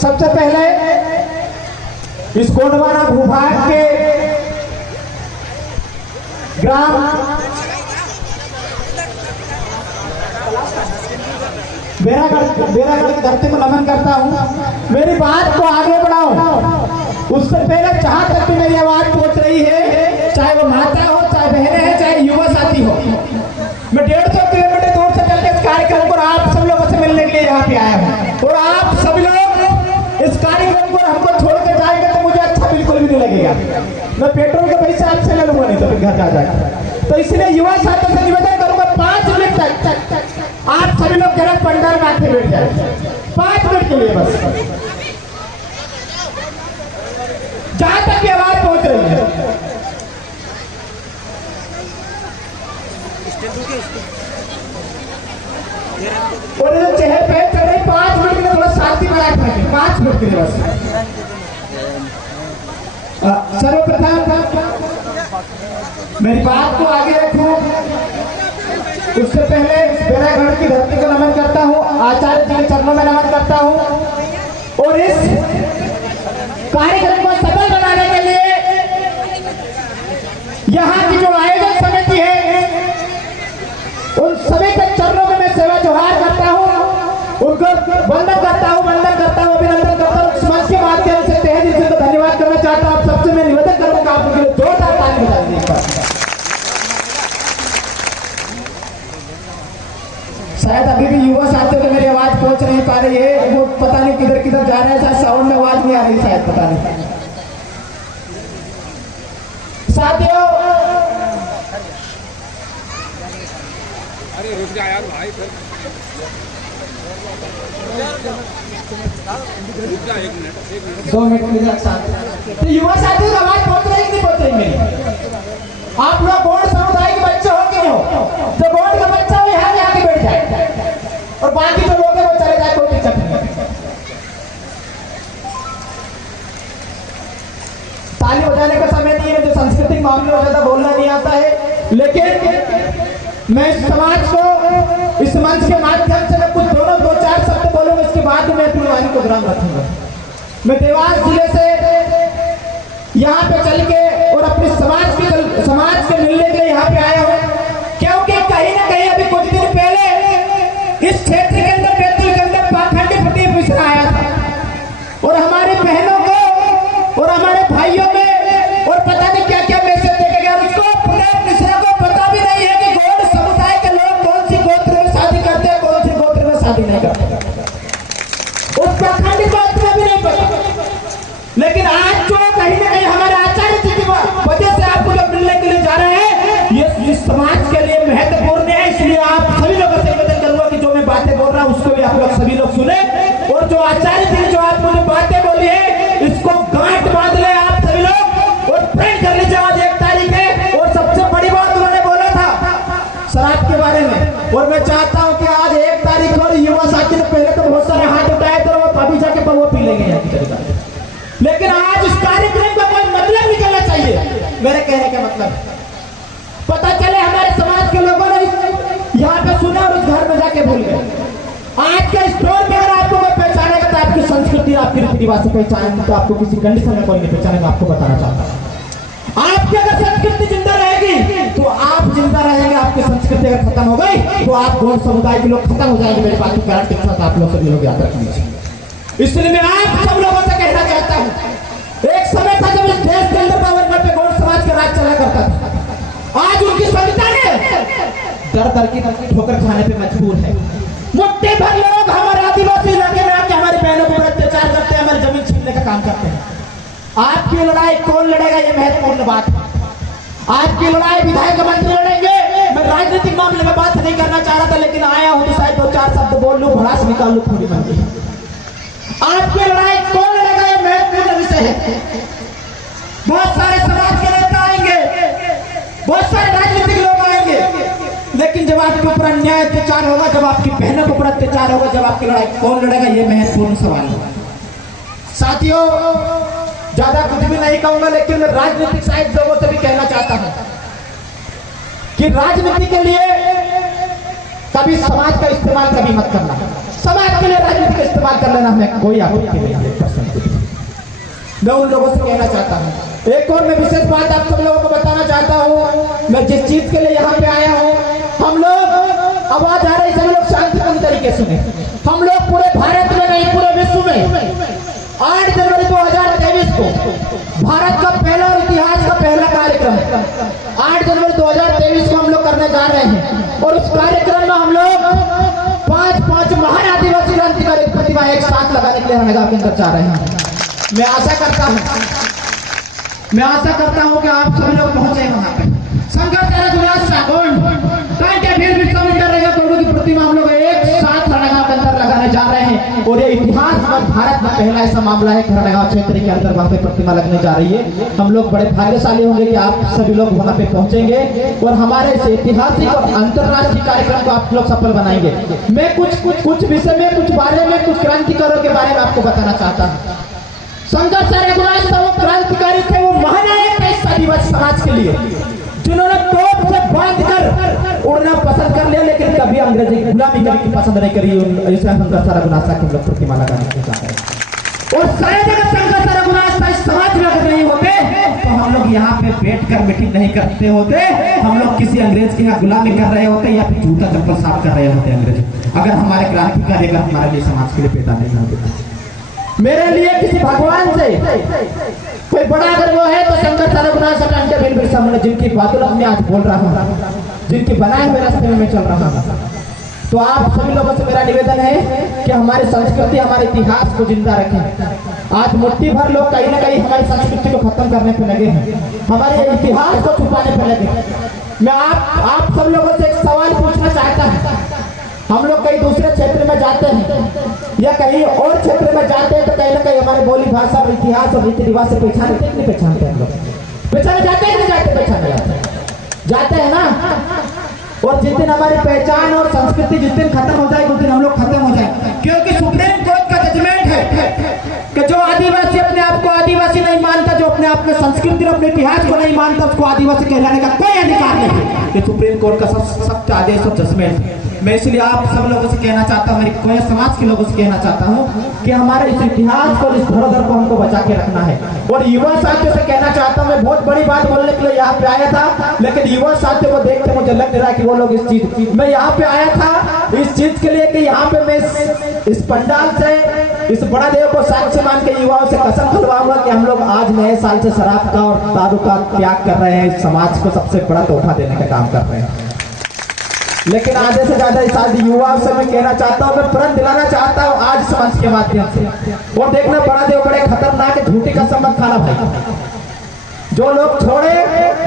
सबसे पहले इस गोंडवाना भूभाग के ग्राम बेरागढ़ की धरती को नमन करता हूँ। मेरी बात को आगे बढ़ाओ, उससे पहले जहां तक भी मेरी आवाज पहुंच रही है, चाहे वो माता हो, चाहे बहनें हैं, चाहे युवा साथी हो, मैं 150 किलोमीटर दूर से चलकर इस कार्यक्रम को आप सब लोगों से मिलने के लिए यहाँ पे आया हूँ। और आप सभी लोग इस कार्यक्रम को हमको छोड़ के जाएंगे तो मुझे अच्छा बिल्कुल भी नहीं लगेगा। मैं पेट्रोल के पैसे आपसे ले लूंगा, नहीं तो फिर घर जा जाएगा। तो इसलिए युवा साथियों से निवेदन करूंगा, 5 मिनट तक आप सभी लोग जरा पंडाल में आके बैठ जाए, 5 मिनट के लिए बस, जहां तक आवाज पहुंच रही है। और जो चेहरे पे चढ़ रही 5 मिनट के लिए थोड़ा शांति बनाए रखें, 5 मिनट के लिए बस। सर्वप्रथम मेरी बात को आगे रखूं, उससे पहले बेरागढ़ की धरती को नमन करता हूं, आचार्य जी के चरणों में नमन करता हूं। और इस कार्यक्रम को सफल बनाने के लिए यहाँ की जो आयोजन समिति है, उन सभी के चरणों में मैं सेवा जोहार करता हूँ, उनको वंदन करता हूँ, अभिनंदन करता हूँ। इस मंच के माध्यम से तहे दिल से धन्यवाद करना चाहता हूँ। आप सबसे मैं निवेदन करूंगा, आप लोगों के लिए जोरदार ताली बजा दीजिए। शायद अभी भी युवा साथियों को मेरी आवाज पहुंच नहीं पा रही है, वो पता नहीं किधर किधर जा रहे हैं, साउंड में आवाज नहीं आ रही शायद, पता नहीं। साथियों, अरे रुक जा यार भाई, रुक जा 1 मिनट 2 मिनट। तो युवा साथियों की आवाज पहुंच रही कि नहीं पहुंच रही मेरी? आप लोग गौड़ समुदाय के बच्चे हो कि नहीं हो? जो गौड़ का बच्चा हो यहाँ आके बैठ जाए, और बाकी जो लोग हैं वो चले जाए, कोई दिक्कत नहीं। ताली बजाने का समय नहीं है, मुझे सांस्कृतिक मामले में ज्यादा बोलना नहीं आता है, लेकिन मैं इस समाज को इस मंच के माध्यम से मैं कुछ 2-4 शब्द बोलूंगा, इसके बाद मैं अपनी वाणी को विराम रखूंगा। मैं देवास जिले से यहाँ पे चल के और अपने समाज के मिलने के लिए यहाँ पे आया हूँ, क्योंकि कहीं ना कहीं अभी कुछ दिन पहले इस क्षेत्र के अंदर बैतूल के अंदर पाखंडी फतेह मिश्रा आया था, और हमारी बहनों को और हमारे भाइयों में और पता नहीं क्या क्या मैसेज देके गया। उसको फतेह मिश्रा को पता भी नहीं है कि गौड़ समुदाय के लोग कौन सी गोत्र में शादी करते हैं, कौन सी गोत्र में शादी नहीं करते, उस पाखंडी गोत्र में भी नहीं पता। लेकिन आज जो कहीं ना कहीं हमारे आचार्य जी की वजह से आपको जो मिलने के लिए जा रहे हैं, ये समाज के लिए महत्वपूर्ण है। इसलिए आप सभी लोगों से निवेदन करूंगा कि जो मैं बातें बोल रहा हूं उसको भी आप लोग सभी लोग सुने, और जो आचार्य जी ने जो आप मुझे बातें बोली है, इसको गांठ बांध ले आप सभी लोग और प्रिंट कर लीजिए। आज 1 तारीख है, और सबसे बड़ी बात उन्होंने बोला था शराब के बारे में, और मैं चाहता हूँ कि आज 1 तारीख और युवा साथी ने पहले तो बहुत सारे हाथ उठाए, तो वो अभी जाके वो पी लेंगे, लेकिन आज इस कार्यक्रम का कोई मतलब निकलना चाहिए। मेरे कहने का मतलब पता चले हमारे समाज के लोगों ने यहाँ पे सुना और उस घर में जाके भूल गए। आज के स्टोर में अगर आपको कोई पहचानेगा तो आपकी संस्कृति, आपकी रीति रिवाज से पहचानेंगे, तो आपको किसी कंडीशन में कोई नहीं पहचानेगा। आपको बताना चाहता हूँ, आपकी अगर संस्कृति जिंदा रहेगी तो आप जिंदा रहेंगे, आपकी संस्कृति अगर खत्म हो गई तो आप गौड़ समुदाय के लोग खत्म हो जाएंगे। मेरी बात की गारंटी के साथ आप लोग सभी लोग याद रखेंगे। इसलिए मैं आप सब लोगों से कहना चाहता हूँ, एक समय था जब इस देश के अंदर पावरगढ़ पे गौड़ समाज का राज चला करता था। आज उनकी संतानें दर की ठोकर खाने पे मजबूर है। मुट्ठी भर लोग हमारे आदिवासी इलाके में आके हमारी बहनों पर अत्याचार करते हैं, हमारी जमीन छीनने का काम करते हैं। आपकी लड़ाई कौन लड़ेगा, ये महत्वपूर्ण बात है। आपकी लड़ाई विधायक मंत्री लड़ेंगे। मैं राजनीतिक मामले में बात नहीं करना चाह रहा था, लेकिन आया हूं तो शायद 2-4 शब्द बोल लूं, भड़ास निकाल लूं थोड़ी बनती है। आपकी लड़ाई कौन लड़ेगा, ये महत्वपूर्ण विषय है। बहुत सारे समाज के नेता आएंगे, बहुत सारे राजनीतिक लोग आएंगे, लेकिन जब आपके ऊपर अन्याय अत्याचार होगा, जब आपकी बहनों के ऊपर अत्याचार होगा, जब आपकी लड़ाई कौन लड़ेगा, ये महत्वपूर्ण सवाल है। साथियों, ज्यादा कुछ भी नहीं कहूंगा, लेकिन मैं राजनीतिक साइड लोगों से भी कहना चाहता हूं कि राजनीति के लिए कभी समाज का इस्तेमाल कभी मत करना, समाज के लिए राजनीति का इस्तेमाल कर लेना, हमें कोई आपत्ति नहीं है। मैं उन लोगों से कहना चाहता हूँ। एक और मैं विशेष बात आप सब लोगों को बताना चाहता हूँ। मैं जिस चीज के लिए यहाँ पे आया हूँ, हम लोग आवाज आ रही, सब लोग शांतिपूर्ण तरीके सुने। हम लोग पूरे भारत में नहीं, पूरे विश्व में 8 जनवरी 2023 को भारत का पहला और इतिहास का पहला कार्यक्रम 8 जनवरी 2023 को हम लोग करने जा रहे हैं। और उस कार्यक्रम में हम लोग 5 महान आदिवासी क्रांतिकारी प्रतिभा एक साथ लगाने के लिए रणगांव के अंदर जा रहे हैं। मैं आशा करता हूं कि आप सभी लोग पहुंचे वहां पर। शंकर रघुनाथ सागौन फिर समुद्र रहेगा प्रभु की प्रतिमा हम लोग एक साथ रणगांव के अंदर लगाने जा रहे हैं। और ये इतिहास में भारत में पहला ऐसा मामला है कि रणगांव क्षेत्र के अंदर वहां पे प्रतिमा लगने जा रही है। हम लोग बड़े भाग्यशाली होंगे कि आप सभी लोग वहां पे पहुंचेंगे और हमारे इस ऐतिहासिक और अंतरराष्ट्रीय कार्यक्रम को आप लोग सफल बनाएंगे। मैं कुछ विषय में, कुछ बारे में, कुछ क्रांतिकारों के बारे में आपको बताना चाहता हूँ। शंकर रघुनाथ साहब क्रांतिकारी थे, वो महानायक थे इस आदिवासी समाज के लिए, जिन्होंने तोप से बांध कर उड़ना पसंद कर लिया, लेकिन कभी अंग्रेजी की गुलामी करने की पसंद नहीं करी। शंकर रघुनाथ साहब के लोग प्रतिमा लगाने के चाहते हैं। और शायद अगर शंकर रघुनाथ साहब इस समाज में अगर नहीं होते तो हम लोग यहाँ पे बैठ कर मीटिंग नहीं करते होते, हम लोग किसी अंग्रेज के यहाँ गुलामी कर रहे होते या फिर जूता चप्पल साफ कर रहे होते अंग्रेज, अगर हमारे क्रांतिकारी अगर हमारे लिए समाज के लिए पैदा नहीं होते। मेरे लिए किसी भगवान से कोई बड़ा अगर वो है तो शंकर रघुनाथ साहब, जिनकी बातों में आज बोल रहा हूँ, जिनके बनाए हुए रास्ते में मैं चल रहा हूँ। तो आप सभी लोगों से मेरा निवेदन है कि हमारी संस्कृति, हमारे इतिहास को जिंदा रखें। आज मुट्ठी भर लोग कहीं ना कहीं हमारी संस्कृति को खत्म करने पर लगे हैं, हमारे इतिहास को छुपाने पर लगे। मैं आप सब लोगों से एक सवाल पूछना चाहता हूँ। हम लोग कहीं दूसरे क्षेत्र में जाते हैं या कहीं और क्षेत्र में जाते हैं तो कहीं ना कहीं हमारे बोली भाषा और इतिहास और रीति रिवाज से पहचानते हैं, नहीं पहचानते हैं? हम लोग पहचाने जाते हैं, नहीं जाते? पहचाने जाते हैं ना। और जिस दिन हमारी पहचान और संस्कृति जिस दिन खत्म हो जाएगी उस दिन हम लोग खत्म हो जाए, क्योंकि सुप्रीम कोर्ट का जजमेंट है कि जो आदिवासी अपने आप को आदिवासी नहीं मानता, जो अपने आप में संस्कृति और अपने इतिहास को नहीं मानता, उसको आदिवासी कहलाने का कोई अधिकार नहीं। ये सुप्रीम कोर्ट का सख्त आदेश और जजमेंट है। मैं इसलिए आप सब लोगों से कहना चाहता हूँ, मेरे कोई समाज के लोगों से कहना चाहता हूँ कि हमारे इस इतिहास और इस धरोहर को हमको बचा के रखना है। और युवा साथियों से कहना चाहता हूँ, मैं बहुत बड़ी बात बोलने के लिए यहाँ पे आया था, लेकिन युवा साथियों को देखते मुझे लग रहा है कि वो लोग इस चीज, मैं यहाँ पे आया था इस चीज के लिए कि यहाँ पे मैं इस पंडाल से इस बड़ा देव को साक्ष्य मान के युवाओं से कसम खुलवाऊंगा कि हम लोग आज नए साल से शराब का और दारू का त्याग कर रहे हैं, समाज को सबसे बड़ा तोहफा देने का काम कर रहे हैं। लेकिन आधे से ज्यादा इस आज युवाओं से मैं कहना चाहता हूँ, मैं प्रण दिलाना चाहता हूँ आज इस मंच के माध्यम से। और देखना बड़ा देव बड़े खतरनाक है, झूठी कसम मत खाना भाई। जो लोग छोड़े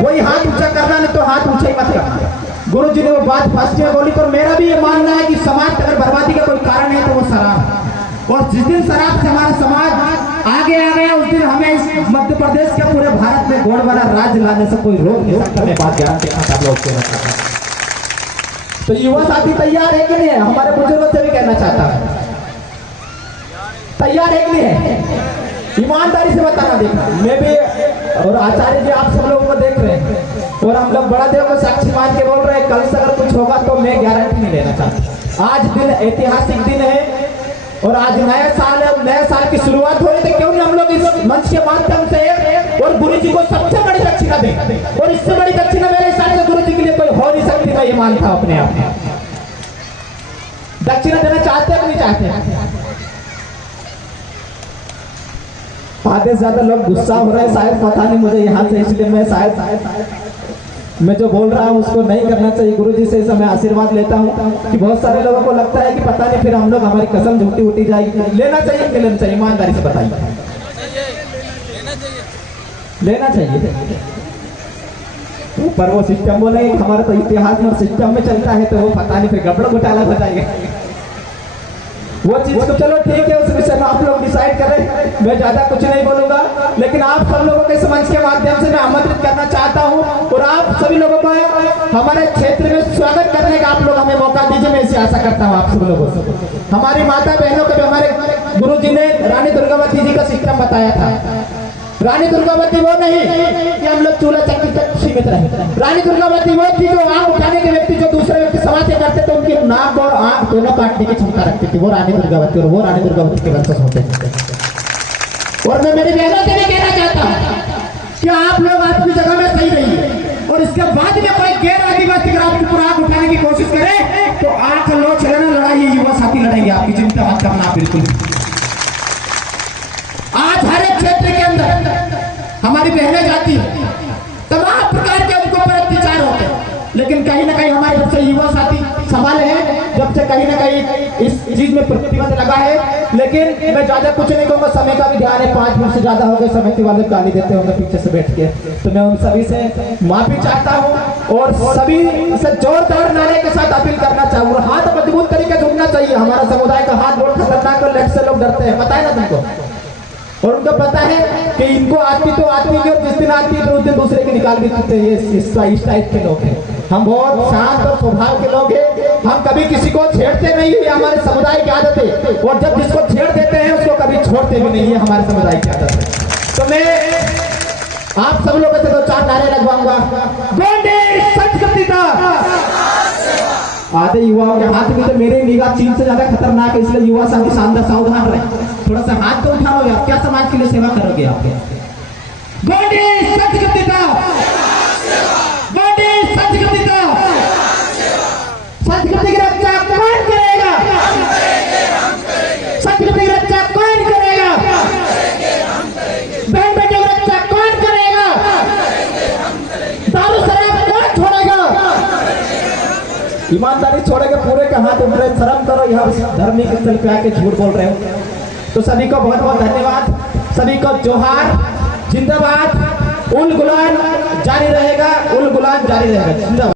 वही हाथ ऊंचा करना, नहीं तो हाथ ऊंचा ही मत करना। गुरु जी ने वो बात फर्स्ट में बोली, पर मेरा भी ये मानना है कि समाज अगर बर्बादी का कोई कारण है तो वो शराब। और जिस दिन शराब से हमारा समाज आगे आ गया उस दिन हमें इस मध्य प्रदेश के पूरे भारत में गोड़ वाला राज्य लाने से कोई रोक नहीं सकता। मैं बात ज्ञान के साथ आप लोग को तो युवा साथी तैयार है कि नहीं है? हमारे बुजुर्गों से भी कहना चाहता हूँ, तैयार है कि नहीं है? ईमानदारी से बताना। देखना मैं भी और आचार्य जी आप सब लोगों को देख रहे हैं और हम लोग बड़ा देव को साक्षी मान के बोल रहे हैं, कल से अगर कुछ होगा तो मैं गारंटी नहीं लेना चाहता। आज दिन ऐतिहासिक दिन है और आज नया साल है, नए साल की शुरुआत हो रही है, क्यों नहीं हम लोग इस मंच के माध्यम से और गुरु जी को सबसे बड़ी दक्षिणा दें। और इससे बड़ी दक्षिणा मेरे हिसाब से गुरु जी के लिए कोई हो नहीं सकती। मैं ये मानता हूं अपने आप में। दक्षिणा देना चाहते हैं नहीं चाहते? आधे से ज्यादा लोग गुस्सा हो रहे हैं, शायद पता नहीं मुझे यहाँ से, इसलिए मैं शायद मैं जो बोल रहा हूँ उसको नहीं करना चाहिए। गुरु जी से इस समय आशीर्वाद लेता हूँ कि बहुत सारे लोगों को लगता है कि पता नहीं फिर हम लोग हमारी कसम झूठी उठी जाएगी। लेना चाहिए कि लेना चाहिए? ईमानदारी से बताइए। लेना चाहिए। पर वो सिस्टम बोले हमारा तो इतिहास में सिस्टम में चलता है तो वो पता नहीं फिर गड़बड़ घोटाला हो जाएगा। वो चीज तो चलो ठीक है, उस विषय में आप लोग डिसाइड करें, मैं ज्यादा कुछ नहीं बोलूंगा। लेकिन आप सब लोगों के मंच के माध्यम से मैं आमंत्रित करना चाहता हूं और आप सभी लोगों को हमारे क्षेत्र में स्वागत करने का आप लोग हमें मौका दीजिए। मैं इसे आशा करता हूं आप सब लोगों से। हमारी माता बहनों को भी हमारे गुरु जी ने रानी दुर्गावती जी का सिस्टम बताया था। रानी दुर्गावती वो नहीं कि हम लोग चूल्हा चक्की तक सीमित रहे। रानी दुर्गावती वो थी जो आंख उठाने के व्यक्ति जो दूसरे व्यक्ति समाज से करते थे उनकी नाक और आंख दोनों काटने की क्षमता रखती थी। वो रानी दुर्गावती और वो रानी दुर्गावती के वंशज होते थे। और मैं मेरी बहनों से भी कहना चाहता हूँ कि आप लोग आपकी जगह में सही रहिए और इसके बाद में कोई गैर आदिवासी अगर आपके ऊपर आंख उठाने की कोशिश करे तो आंख लो चलना लड़ाई युवा साथी लड़ेंगे, आपकी चिंता मत करना। बिल्कुल आज हर एक क्षेत्र के अंदर हमारी बहनें जाती है, तमाम प्रकार के उनको पर अत्याचार होते हैं, लेकिन कहीं ना कहीं हमारे जब से युवा साथी संभाले हैं, जब से कहीं ना कहीं इस चीज में प्रतिबंध लगा है। लेकिन मैं ज्यादा कुछ नहीं कहूंगा, समय का भी ध्यान है, 5 मिनट से ज्यादा हो गए, समिति वाले गाली देते होंगे पीछे से बैठ के, तो मैं उन सभी से माफी चाहता हूँ और सभी से जोरदार नारे के साथ अपील करना चाहूंगा। हाथ मजबूत तरीके से उठना चाहिए। हमारा समुदाय का हाथ बहुत खतरनाक और लेफ्ट से लोग डरते हैं, पता है ना तुमको, और उनको पता है कि इनको आती तो आती नहीं और जिस दिन आती है तो उस दिन दूसरे के निकाल भी देते हैं। ये इस टाइप के लोग हैं। हम बहुत शांत और स्वभाव के लोग हैं, हम कभी किसी को छेड़ते नहीं है, हमारे समुदाय की आदत है, और जब जिसको छेड़ देते हैं उसको कभी छोड़ते भी नहीं है, हमारे समुदाय की आदत है। तो मैं आप सब लोगों से 2-4 नारे लगवाऊंगा। गोंडे संस्कृति का आधे युवाओं के हाथ में तो मेरे निगाह चीन से ज्यादा खतरनाक है, इसलिए युवा साथी सावधान रहे। थोड़ा सा हाथ तो उठाओगे, आप क्या समाज के लिए सेवा करोगे आप? गोंडे संस्कृति का, गोंडे संस्कृति का, संस्कृति की रक्षा कौन करेगा? संस्कृति की रक्षा कौन करेगा? बहन बेटियों की रक्षा कौन करेगा? दारू शराब कौन छोड़ेगा? ईमानदारी छोड़ेगा, पूरे के हाथ उठ रहे, शर्म करो, यहाँ धर्मी के स्थल पे आके झूठ बोल रहे हो। तो सभी को बहुत बहुत धन्यवाद, सभी को जोहार, जिंदाबाद। उल गुलान जारी रहेगा, उल गुलान जारी रहेगा, जिंदाबाद।